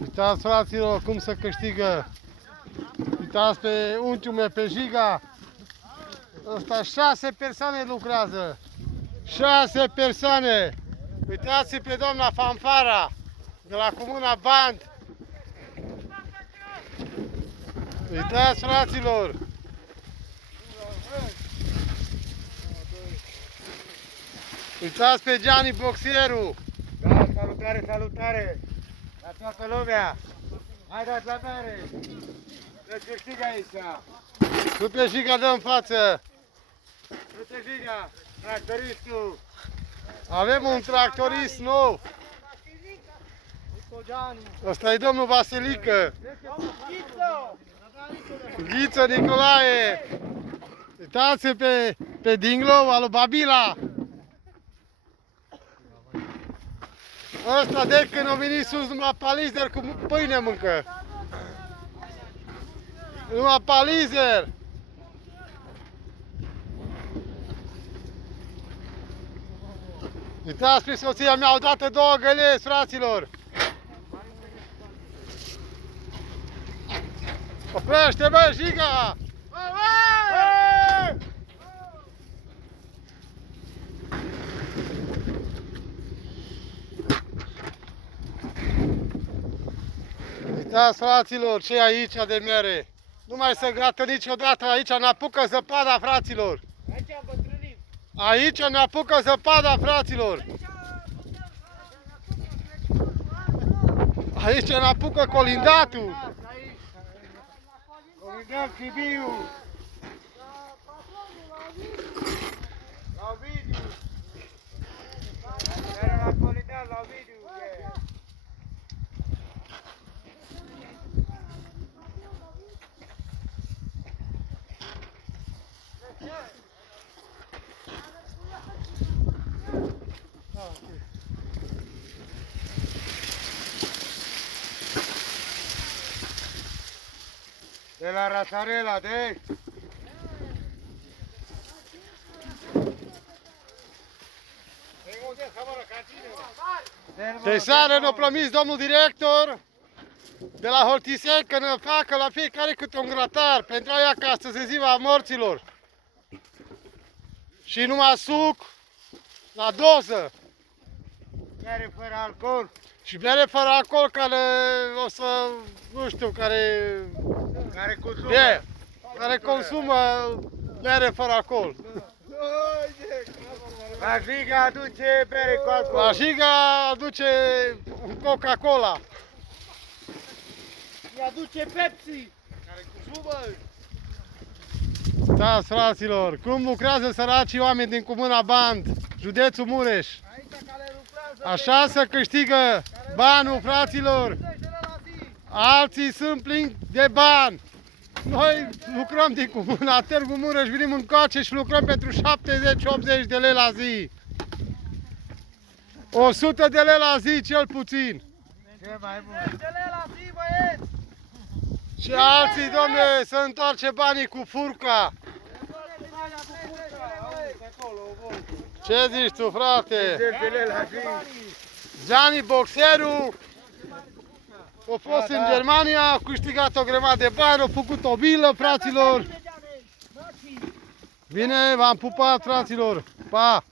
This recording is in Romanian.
Uitați, fraților, cum se câștigă. Uitați pe unchiul meu, pe Giga. Ăsta 6 persoane lucrează. 6 persoane. Uitați pe doamna Fanfara de la Comuna Band. Uitați, fraților. Uitați pe Gianni boxierul. Da, salutare, salutare la toată lumea. Haideți la mare. Să câștigă aici. Tu pe Giga dă în față. Du-te, Giga, tractoristul. Avem un tractorist nou. Ăsta e domnul Vasilică. Ghiță Nicolae. Uitați pe Dinglou, al lui Babila. Ăsta de când a venit sus numai palizer cu pâine mâncă. Numai palizer. Uitați pe soția mea, au dat 2 găleți, fraților. Oprește, bă, Giga! Uitați, fraților, ce e aici de mere. Nu mai se grată niciodată, aici ne apucă zăpada, fraților. Aici am bătrânit. Aici ne apucă zăpada, fraților. Aici ne apucă colindatul. Colindat Sibiu. La Ovidiu. Era la colindat la Ovidiu. De la Rasarela, de? De seară ne-a promis domnul director de la Holtisei că ne facă la fiecare câte un grătar pentru aia ca astăzi e ziua morților. Și numai suc la doză. Care fără alcool. Și bere fără alcool care o să, nu știu, care consumă bere fără alcool. La Giga aduce bere cu alcool. La Giga aduce un Coca-Cola. Și aduce Pepsi. Care consumă. Da, fraților, cum lucrează săracii oameni din Comuna Band, județul Mureș. Așa se câștigă banul, fraților. Alții sunt plini de bani. Noi lucrăm din Comuna Târgu Mureș, venim încoace și lucrăm pentru 70-80 de lei la zi. 100 de lei la zi cel puțin. Ce mai mult? 10 de lei la zi, băieți. Și alții, domne, să întoarce banii cu furca. Ce zici tu, frate? 10 de lei la zi. Gianni boxerul a fost în Germania, a câștigat o grămadă de bani, a făcut o bilă, fraților. Bine, v-am pupat, fraților. Pa!